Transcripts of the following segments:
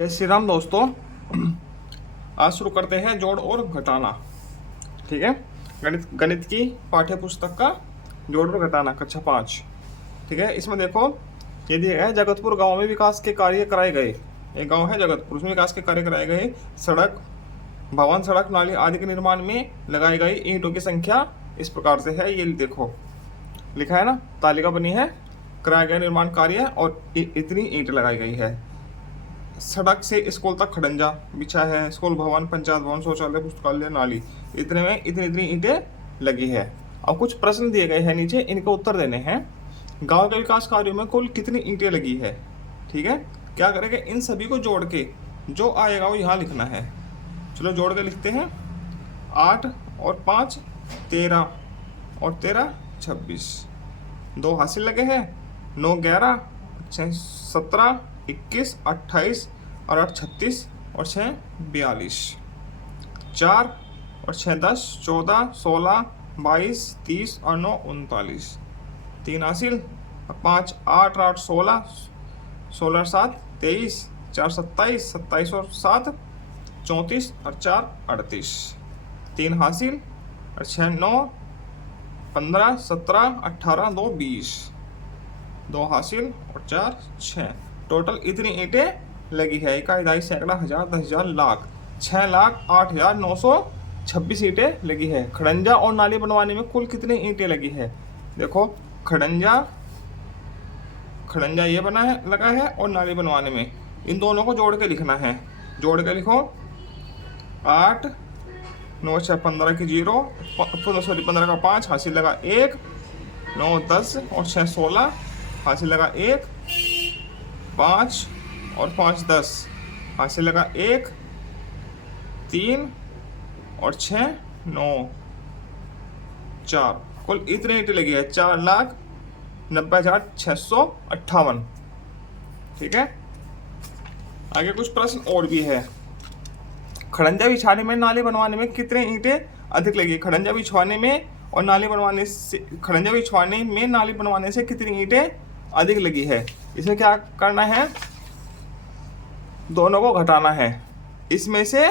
जय श्री राम दोस्तों। आज शुरू करते हैं जोड़ और घटाना। ठीक है, गणित गणित की पाठ्य पुस्तक का जोड़ और घटाना कक्षा 5। ठीक है, इसमें देखो ये दिया है, जगतपुर गांव में विकास के कार्य कराए गए। एक गांव है जगतपुर, उसमें विकास के कार्य कराए गए। सड़क, भवन, सड़क, नाली आदि के निर्माण में लगाई गई ईंटों की संख्या इस प्रकार से है। ये देखो लिखा है ना, तालिका बनी है, कराया गया निर्माण कार्य और इतनी ईंट लगाई गई है। सड़क से स्कूल तक खड़ंजा बिछा है, स्कूल, भवन, पंचायत भवन, शौचालय, पुस्तकालय, नाली, इतने में इतनी इतनी ईंटें लगी है। अब कुछ प्रश्न दिए गए हैं नीचे, इनके उत्तर देने हैं। गांव के विकास कार्यों में कुल कितनी ईंटें लगी है। ठीक है, क्या करेंगे, इन सभी को जोड़ के जो आएगा वो यहाँ लिखना है। चलो जोड़ के लिखते हैं। 8 और 5 13 और 13 26, 2 हासिल लगे हैं। 9 11 6 17 21 28 और 8 36 और 6 42, 4 और 6 10 14 16 22 30 और 9 39, 3 हासिल। 5 8 8 16 16 7 23, 4 27 27 और 7 34 और 4 38, 3 हासिल। और 6 9 15 17 18 2 20, 2 हासिल और 4 6। टोटल इतनी ईंटें लगी है। इकाई, दहाई, सैकड़ा, हजार, 10,000, लाख, 6,08,926 ईंटें लगी है। खड़ंजा और नाली बनवाने में कुल कितनी ईंटें लगी है। देखो खड़ंजा खड़ंजा ये बना है, लगा है, और नाली बनवाने में इन दोनों को जोड़ के लिखना है। जोड़ के लिखो। 8 9 6 15 की 0, 15 का 5 हासिल लगा 1, 9 10 और 6 16 हासिल लगा 1, 5 और 5 10 हासिल लगा 1, 3 और 6 9 4, कुल इतनी ईंटें लगी है। 4,90,658। ठीक है, आगे कुछ प्रश्न और भी है। खड़ंजा बिछाने में, नाली बनवाने में कितने ईंटें अधिक लगी। खड़ंजा बिछवाने में और नाली बनवाने से, खड़ंजा बिछवाने में नाली बनवाने से कितनी ईंटें अधिक लगी है। इसमें क्या करना है, दोनों को घटाना है। इसमें से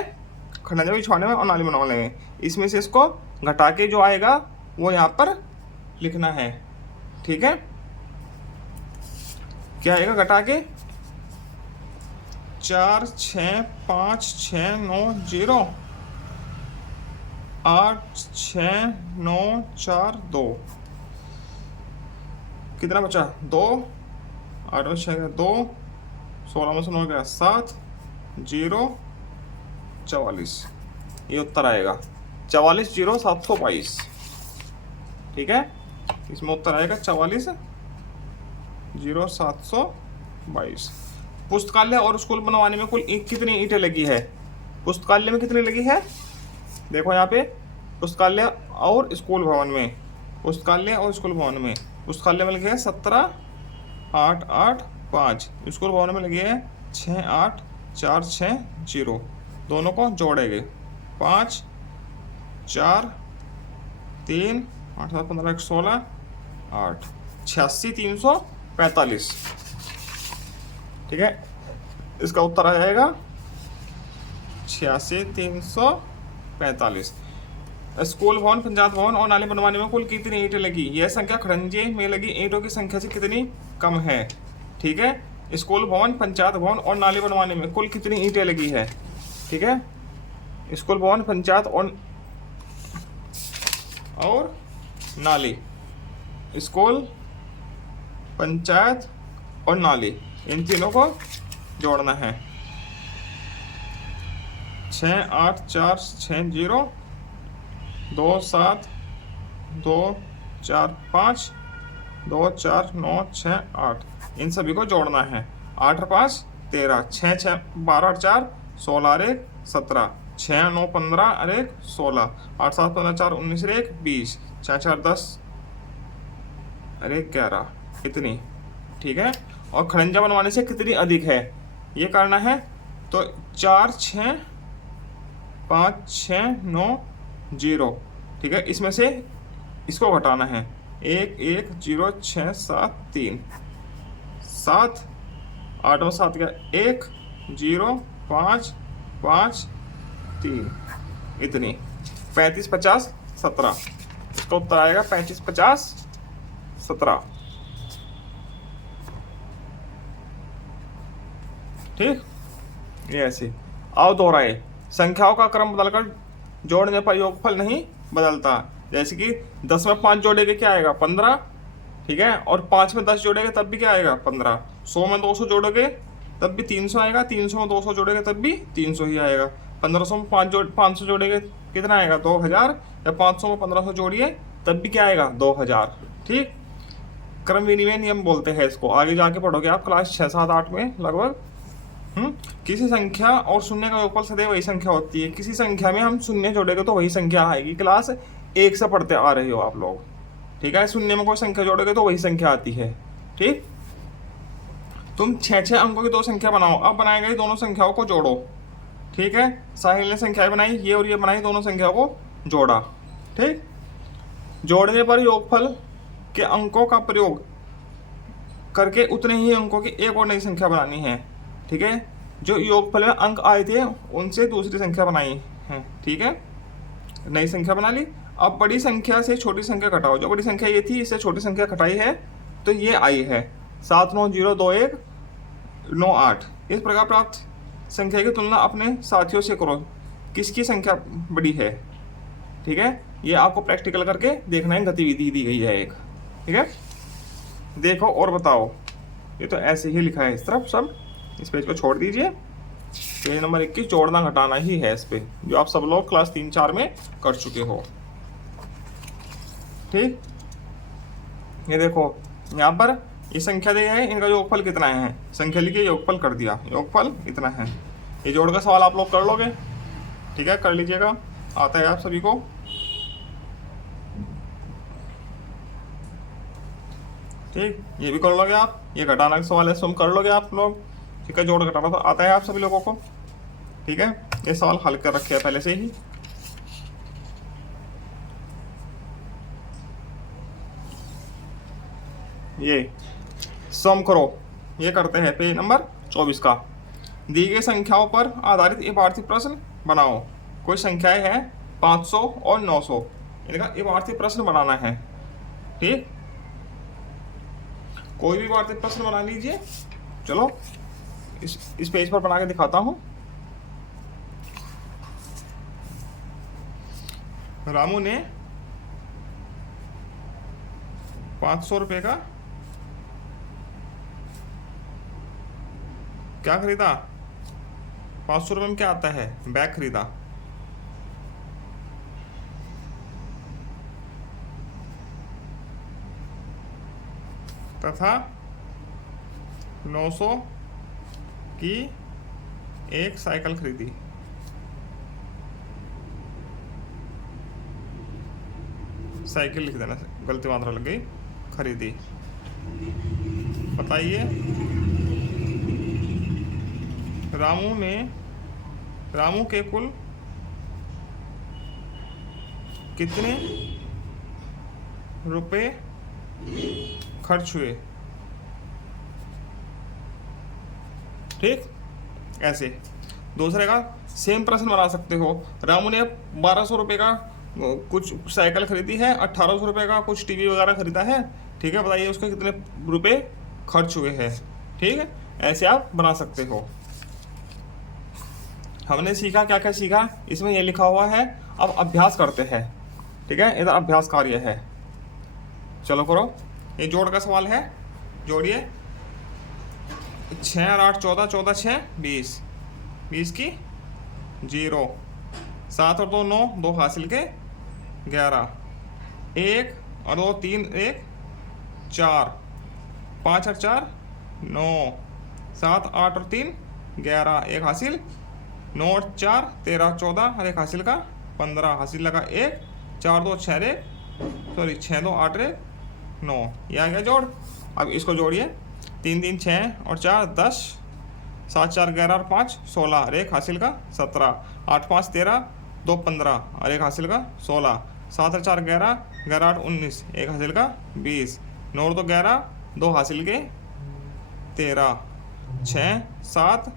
खड़ंजा बिछवाने में और नाली बनवाने में, इसमें से इसको घटा के जो आएगा वो यहाँ पर लिखना है। ठीक है, क्या आएगा घटा के, 4 6 5 6 9 0, 8 6 9 4 2, कितना बचा 2, 8 में 6 2, 16 में से 9 गया 7, 0 44, ये उत्तर आएगा 44 0 722। ठीक है, इसमें उत्तर आएगा 44 0 722। पुस्तकालय और स्कूल बनवाने में कुल कितनी ईंटें लगी है। पुस्तकालय में कितनी लगी है, देखो यहाँ पे, पुस्तकालय और स्कूल भवन में, पुस्तकालय और स्कूल भवन में, पुस्तकालय में लगे हैं 17 8 8 5, स्कूल भवन में लगे हैं 6 8 4 6 0। दोनों को जोड़ेंगे, 5 4 3 8 7 15 16 8, 86 345। ठीक है, इसका उत्तर आ जाएगा 86 345। स्कूल भवन, पंचायत भवन और नाली बनवाने में कुल कितनी ईंटें लगी। यह संख्या खड़ंजे में लगी ईंटों की संख्या से कितनी कम है। ठीक है, स्कूल भवन, पंचायत भवन और नाली बनवाने में कुल कितनी ईंटें लगी है। ठीक है, स्कूल भवन, पंचायत और नाली, स्कूल, पंचायत और नाली, इन तीनों को जोड़ना है। 6 8 4 6 0, 2 7 2 4 5 2 4 9 6 8, इन सभी को जोड़ना है। 8 और 5 13, 6 6 12 और 4 16 और 1 17, 6 9 15 और 1 16, 8 7 15 4 19 और 1 20, 6 4 10 और 1 11, इतनी। ठीक है, और खड़ंजा बनवाने से कितनी अधिक है ये करना है। तो 4 6 5 6 9 0। ठीक है, इसमें से इसको घटाना है। 1 1 0 6 7 3, 7 8 और 7 का 1, 0 5 5 3 इतनी 35 50 17। इसका उत्तर आएगा 35 50 17। ठीक, ये ऐसे। आओ दोहराए, संख्याओं का क्रम बदलकर जोड़ने पर योगफल नहीं बदलता। जैसे कि 10 में 5 जोड़ेंगे क्या आएगा 15, ठीक है, और 5 में 10 जोड़ेंगे तब भी क्या आएगा 15। 100 में 200 जोड़ोगे तब भी 300 आएगा, 300 में 200 जोड़ेंगे तब भी 300 ही आएगा। 1500 में 500 जोड़ेंगे कितना आएगा 2000, या 500 में 1500 जोड़िए तब भी क्या आएगा 2000। ठीक, क्रम विनिमय नियम बोलते हैं इसको, आगे जाके पढ़ोगे आप क्लास 6 7 8 में लगभग। किसी संख्या और शून्य का योगफल सदैव वही संख्या होती है। किसी संख्या में हम शून्य जोड़ेंगे तो वही संख्या आएगी। क्लास 1 से पढ़ते आ रहे हो आप लोग, ठीक है। शून्य में कोई संख्या जोड़ोगे तो वही संख्या आती है। ठीक, तुम 6 अंकों की 2 संख्या बनाओ। अब बनाई गई दोनों संख्याओं को जोड़ो। ठीक है, साहिल ने संख्याएं बनाई, ये और ये बनाई, दोनों संख्याओं को जोड़ा। ठीक, जोड़ने पर योगफल के अंकों का प्रयोग करके उतने ही अंकों की एक और नई संख्या बनानी है। ठीक है, जो योगफल में अंक आए थे उनसे दूसरी संख्या बनाई है। ठीक है, नई संख्या बना ली। अब बड़ी संख्या से छोटी संख्या घटाओ। जो बड़ी संख्या ये थी, इससे छोटी संख्या घटाई है तो ये आई है 7 9 0 2 1 9 8। इस प्रकार प्राप्त संख्या की तुलना अपने साथियों से करो, किसकी संख्या बड़ी है। ठीक है, ये आपको प्रैक्टिकल करके देखना है, गतिविधि दी गई है एक। ठीक है, देखो और बताओ। ये तो ऐसे ही लिखा है इस तरफ सब, इस पेज को छोड़ दीजिए। पेज नंबर 21 जोड़ना घटाना ही है इस पे, जो आप सब लोग क्लास 3 4 में कर चुके हो। ठीक, ये देखो यहाँ पर ये संख्या दी है, इनका योगफल कितना है, संख्या लिखिए, योगफल कर दिया, योगफल इतना है। ये जोड़ का सवाल आप लोग कर लोगे। ठीक है, कर लीजिएगा, आता है आप सभी को। ठीक, ये भी कर लोगे आप। ये घटाना का सवाल है, तुम कर लोगे आप लोग। ठीक है, जोड़ घटाना तो आता है आप सभी लोगों को। ठीक है, ये सवाल हल कर रखे हैं पहले से ही। ये सम करो, ये करते हैं पेज नंबर 24 का। दी गई संख्याओं पर आधारित इबारती प्रश्न बनाओ। कोई संख्याएं हैं 500 और 900, इनका इबारती प्रश्न बनाना है। ठीक, कोई भी इबारती प्रश्न बना लीजिए। चलो इस पेज पर बना के दिखाता हूं। रामू ने 500 रुपए का क्या खरीदा, 500 रुपये में क्या आता है, बैग खरीदा। तथा 900 की एक साइकिल खरीदी। साइकिल लिख देना, गलती मात्रा लग गई, खरीदी। बताइए रामू के कुल कितने रुपए खर्च हुए। ठीक, ऐसे दूसरे का सेम प्रश्न बना सकते हो। रामू ने 1200 रुपये का कुछ साइकिल खरीदी है, 1800 रुपये का कुछ टीवी वगैरह खरीदा है। ठीक है, बताइए उसके कितने रुपए खर्च हुए हैं। ठीक है, ऐसे आप बना सकते हो। हमने सीखा, क्या क्या सीखा, इसमें ये लिखा हुआ है। अब अभ्यास करते हैं। ठीक है, इधर अभ्यास कार्य है, चलो करो। ये जोड़ का सवाल है, जोड़िए। 6 और 8 14, 14 6 20, 20 की 0, 7 और 2 9, 2 हासिल के 11, 1 और 2 3 1 4, 5 और 4 9, 7 8 और 3 11, 1 हासिल, 9 और 4 13 14 और 1 हासिल का 15, हासिल लगा 1, 4 2 6 1, सॉरी 6 2 8 1 9, ये आ गया जोड़। अब इसको जोड़िए। 3 3 6 और 4 10, 7 4 11 और 5 16 और 1 हासिल का 17, 8 5 13 2 15 और 1 हासिल का 16, 7 और 4 11 11 8 19, 1 हासिल का 20, 9 और 2 11 2 हासिल के 13, 6 7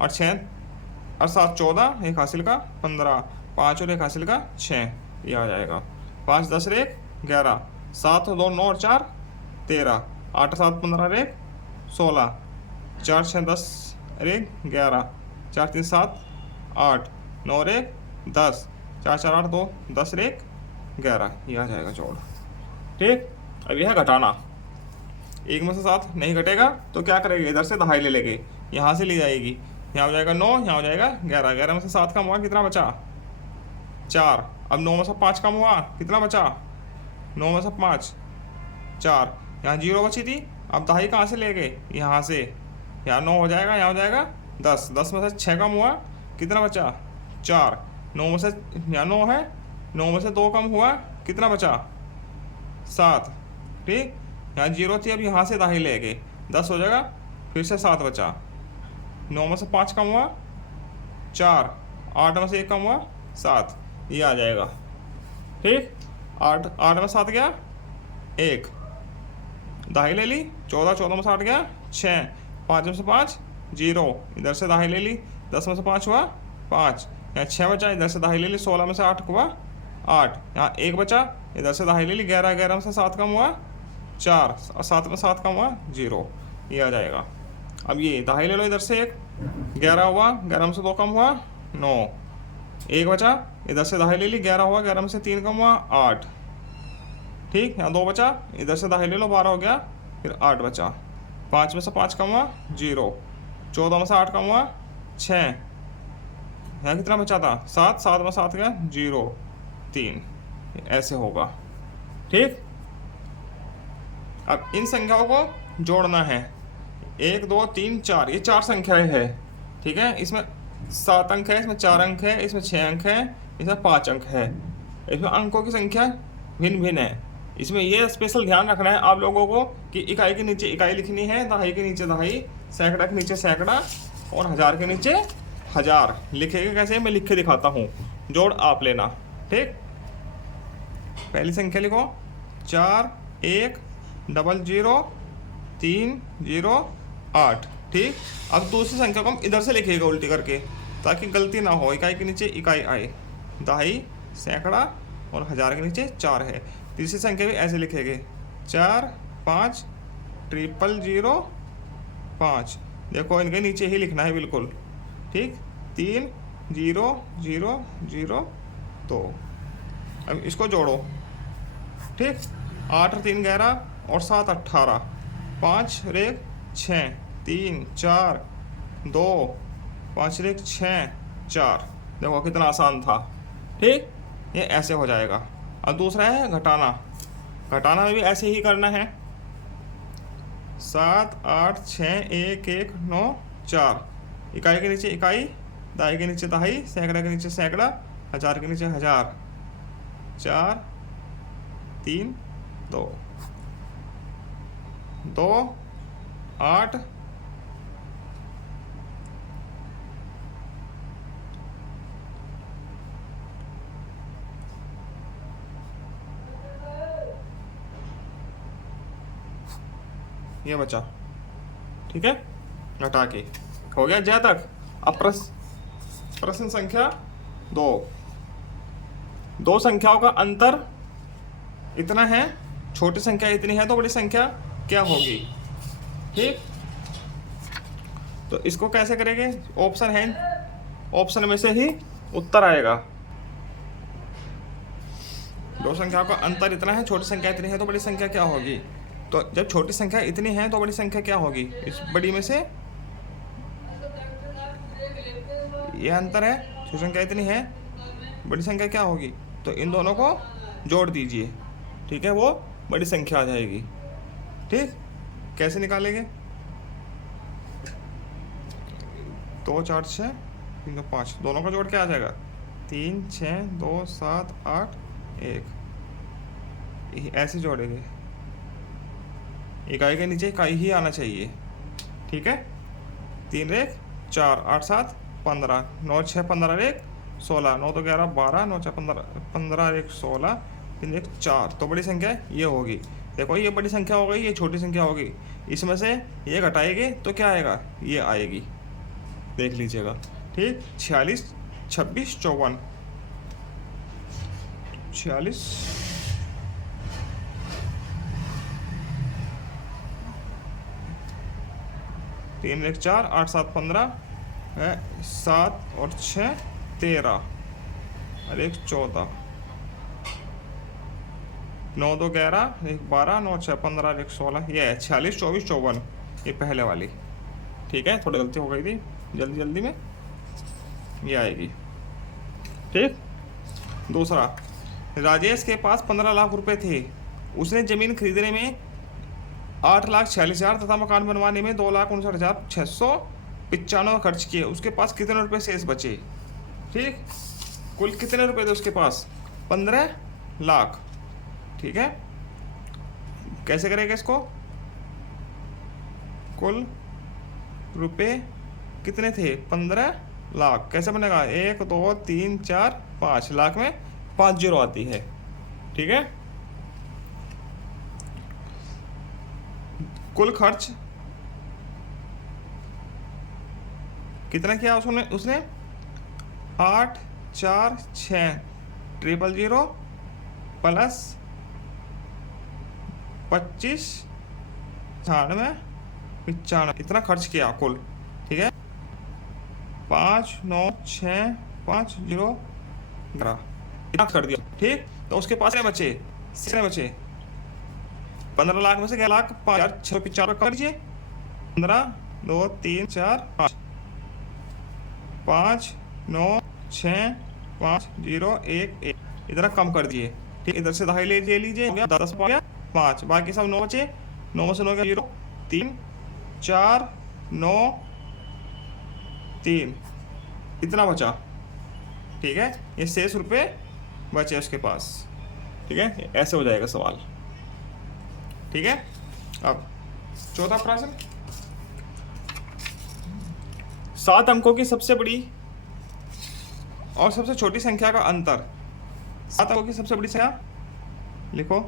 और 6 और 7 14, एक हासिल का 15, 5 और एक हासिल का 6, ये आ जाएगा। 5 10 रेख 11, 7 2 9 और 4 13, 8 7 15 रेख 16, 4 6 10 रेख 11, 4 3 7 8, 9 रेख 10, 4 4 8 2 10 रेख 11, ये आ जाएगा जोड़। ठीक, अब यह है घटाना। एक में से 7 नहीं घटेगा तो क्या करेंगे, इधर से दहाई ले लेंगे, यहाँ से ली जाएगी, यहाँ हो जाएगा 9, यहाँ हो जाएगा 11, 11 में से 7 कम हुआ, कितना बचा 4। अब 9 में से 5 कम हुआ, कितना बचा 9 में से 5 4, यहाँ 0 बची थी। अब दहाई कहाँ से ले गए, यहाँ से, यहाँ 9 हो जाएगा, यहाँ हो जाएगा 10, 10 में से 6 कम हुआ, कितना बचा 4। 9 में से यहाँ 9 है, 9 में से 2 कम हुआ, कितना बचा 7। ठीक, यहाँ 0 थी, अब यहाँ से दहाई ले गए, 10 हो जाएगा, फिर से 7 बचा। 9 में से 5 कम हुआ 4, 8 में से 1 कम हुआ 7, ये आ जाएगा। ठीक, 8 में 7 गया 1, दहाई ले ली, 14 14 में से 8 गया 6, 5 में से 5 0, इधर से दहाई ले ली, 10 में से 5 हुआ 5, यहाँ 6 बचा, इधर से दहाई ले ली, 16 में से 8 हुआ 8, यहाँ 1 बचा, इधर से दहाई ले ली, 11 11 में से 7 कम हुआ 4, और 7 में 7 कम हुआ 0, ये आ जाएगा। अब ये दहाई ले लो, इधर से 1, 11 हुआ, 11 में से 2 कम हुआ 9, 1 बचा, इधर से दहाई ले ली, 11 हुआ, 11 में से 3 कम हुआ 8। ठीक, यहाँ 2 बचा, इधर से दहाई ले लो, 12 हो गया, फिर 8 बचा, 5 में से 5 कम हुआ 0, 14 में से 8 कम हुआ 6, यहाँ कितना बचा था 7, 7 में 7 गया 0 3, ऐसे होगा। ठीक, अब इन संख्याओं को जोड़ना है, 1 2 3 4, ये 4 संख्याएं हैं। ठीक है, इसमें 7 अंक है, इसमें 4 अंक है, इसमें 6 अंक है, इसमें 5 अंक है। इसमें अंकों की संख्या भिन्न भिन्न है। इसमें ये स्पेशल ध्यान रखना है आप लोगों को कि इकाई के नीचे इकाई लिखनी है, दहाई के नीचे दहाई, सैकड़ा के नीचे सैकड़ा, और हजार के नीचे हजार। लिखेगा कैसे, मैं लिख के दिखाता हूँ, जोड़ आप लेना। ठीक, पहली संख्या लिखो 4 1 0 0 3 0 8। ठीक, अब दूसरी संख्या को हम इधर से लिखेगा उल्टी करके, ताकि गलती ना हो, इकाई के नीचे इकाई आए, दहाई सैकड़ा और हजार के नीचे 4 है। तीसरी संख्या भी ऐसे लिखेंगे 4 5 0 0 5, देखो इनके नीचे ही लिखना है बिल्कुल। ठीक, 3 0 0 0 2। अब इसको जोड़ो। ठीक, 8 और 3 11 और 7 18, 5 रेख 6 3 4 2, 5 रेख 6 4, देखो कितना आसान था। ठीक, ये ऐसे हो जाएगा। अब दूसरा है घटाना। घटाना में भी ऐसे ही करना है, 7 8 6 1 1 9 4, इकाई के नीचे इकाई, दहाई के नीचे दहाई, सैकड़ा के नीचे सैकड़ा, हजार के नीचे हजार, 4 3 2 2 8 ये बचा। ठीक है, घटा के हो गया जय तक। अब प्रश्न संख्या 2, दो संख्याओं का अंतर इतना है, छोटी संख्या इतनी है, तो बड़ी संख्या क्या होगी। ठीक, तो इसको कैसे करेंगे, ऑप्शन है, ऑप्शन में से ही उत्तर आएगा। दो संख्याओं का अंतर इतना है, छोटी संख्या इतनी है, तो बड़ी संख्या क्या होगी। तो जब छोटी संख्या इतनी है तो बड़ी संख्या क्या होगी, इस बड़ी में से ये अंतर है, छोटी संख्या इतनी है, बड़ी संख्या क्या होगी, तो इन दोनों को जोड़ दीजिए। ठीक है, वो बड़ी संख्या आ जाएगी। ठीक, कैसे निकालेंगे, 2 4 6 3 2 5, दोनों का जोड़ क्या आ जाएगा, 3 6 2 7 8 1, ऐसे जोड़ेंगे, इकाई के नीचे इकाई ही आना चाहिए। ठीक है, 3 रेख 4 8 7 15, 9 6 15 रेख 16, 9 तो 11 12, 9 6 15 15 रेख 16, 3 रेख 4, तो बड़ी संख्या ये होगी। देखो ये बड़ी संख्या हो गई, ये छोटी संख्या होगी, इसमें से ये घटाएंगे तो क्या आएगा, ये आएगी। देख लीजिएगा। ठीक, 46, 26, 54, 46, 3 1 4 8 7 15 है, 7 और 6 13 और 1 14, 9 2 11, 1 12, 9 6 15, 1 16, ये है 46 24 54, ये पहले वाली। ठीक है, थोड़ी गलती हो गई थी जल्दी जल्दी में, ये आएगी। ठीक, दूसरा, राजेश के पास 15 लाख रुपए थे। उसने जमीन खरीदने में 8,46,000 तथा मकान बनवाने में 2,59,695 खर्च किए। उसके पास कितने रुपए शेष बचे? ठीक, कुल कितने रुपए थे उसके पास? 15 लाख। ठीक है, कैसे करेगा इसको? कुल रुपए कितने थे? 15 लाख। कैसे बनेगा? 1 2 3 4 5 लाख में 5 जीरो आती है। ठीक है, कुल खर्च कितना किया उसने 8 4 6 000 प्लस 25 96 95, इतना खर्च किया कुल। ठीक है, 5 9 6 5 0 11, इतना कर दिया। ठीक, तो उसके पास कितने बचे 15 लाख में से 11 लाख 5,695 कर दीजिए। 15 2 3 4 5 5 9 6 5 0 1 1, इतना कम कर दिए। ठीक, इधर से दहाई ले लीजिए, हो गया 10 हो गया 5, बाकी सब 9 बचे। 9 में से 9 गया 0 3 4 9 3, इतना बचा। ठीक है, ये शेष रुपये बचे उसके पास। ठीक है, ऐसे हो जाएगा सवाल। ठीक है, अब चौथा प्रश्न, 7 अंकों की सबसे बड़ी और सबसे छोटी संख्या का अंतर। 7 अंकों की सबसे बड़ी संख्या लिखो।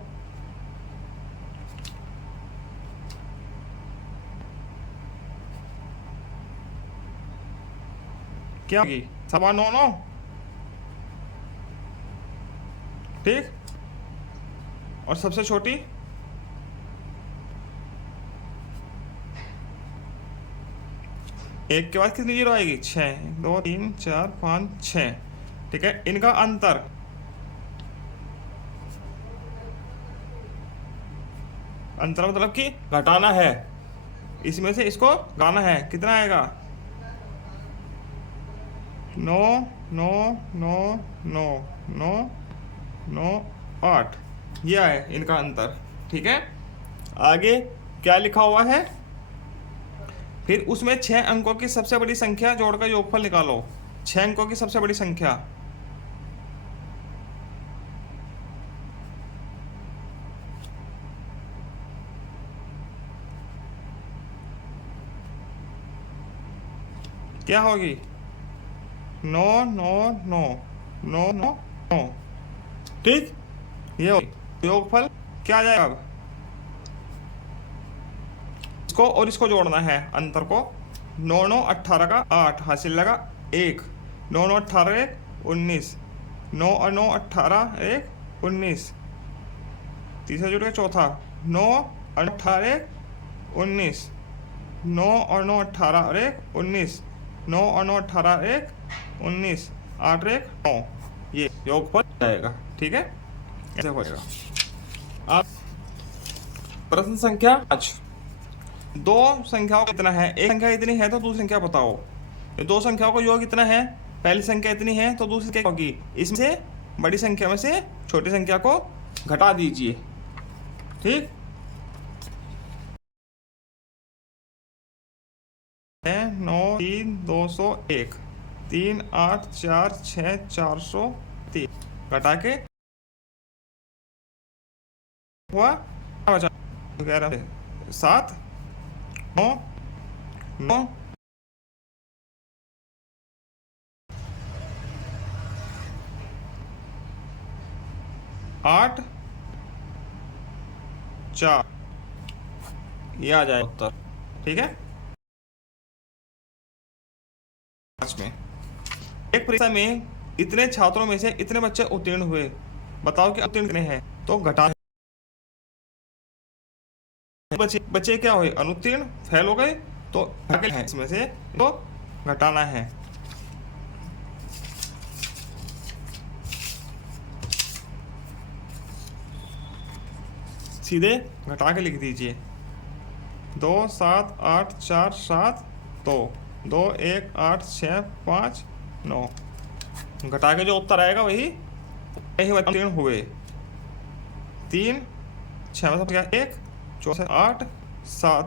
क्या होगी? 999। ठीक, और सबसे छोटी एक के बाद कितनी जीरो आएगी? 6 2 3 4 5 6। ठीक है, इनका अंतर मतलब कि घटाना है, इसमें से इसको गाना है। कितना आएगा? 9 9 9 9 9 9 8, यह है इनका अंतर। ठीक है, आगे क्या लिखा हुआ है? फिर उसमें 6 अंकों की सबसे बड़ी संख्या जोड़कर योगफल निकालो। 6 अंकों की सबसे बड़ी संख्या क्या होगी? 9 9 9 9 9 9। ठीक, ये होगी योगफल। क्या आ जाएगा? अब इसको और इसको जोड़ना है, अंतर को। 9 9 18 का 8 हासिल लगा 1, 9 9 18 1 19, 9 और 9 18 1 19, तीसरा जुड़ गया चौथा, 9 और 18 1 19, 9 और 9 18 और 1 19, 9 और 9 18 1 19, 8 1 9, ये योगफल जाएगा। ठीक है, ऐसे हो जाएगा। अब प्रश्न संख्या 5, दो संख्याओं कितना है? एक संख्या इतनी है तो दूसरी संख्या बताओ। दो संख्याओं का योग कितना है? पहली संख्या इतनी है तो दूसरी संख्या होगी। इसमें से बड़ी संख्या में से छोटी संख्या को घटा दीजिए। ठीक, 9 3 201, 3 8 4 6 403, घटा के हुआ बचा 11 7 9 9 8 4, ये आ जाए उत्तर। ठीक है। में एक परीक्षा में इतने छात्रों में से इतने बच्चे उत्तीर्ण हुए, बताओ कि उत्तीर्ण कितने हैं? तो घटा बच्चे क्या हुए? अनुत्तीर्ण, फेल हो गए, तो है इसमें से तो घटाना है। सीधे घटा के लिख दीजिए। 2 7 8 4 7 तो 2 1 8 6 5 9 घटा के जो उत्तर आएगा वही उत्तीर्ण हुए। 3 6 में गया 1 4 से 8 7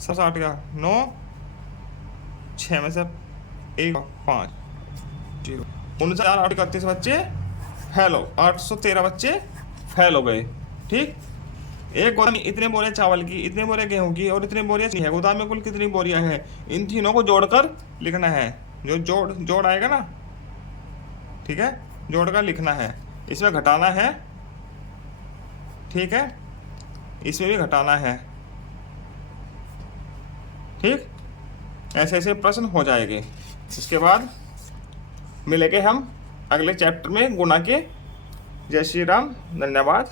7 8 गया 9 6 में से 1 5 0 49 8 31 बच्चे फेल हो, 813 बच्चे फेल हो गए। ठीक, एक गोदाम में इतने बोरे चावल की, इतने बोरे गेहूं की और इतने बोरियां चीनी है। गोदाम में कुल कितनी बोरियां हैं? इन तीनों को जोड़कर लिखना है। जो जोड़ आएगा ना, ठीक है, जोड़कर लिखना है। इसमें घटाना है, ठीक है, इसमें भी घटाना है। ठीक, ऐसे ऐसे प्रश्न हो जाएंगे। इसके बाद मिलेंगे हम अगले चैप्टर में गुणा के। जय श्री राम, धन्यवाद।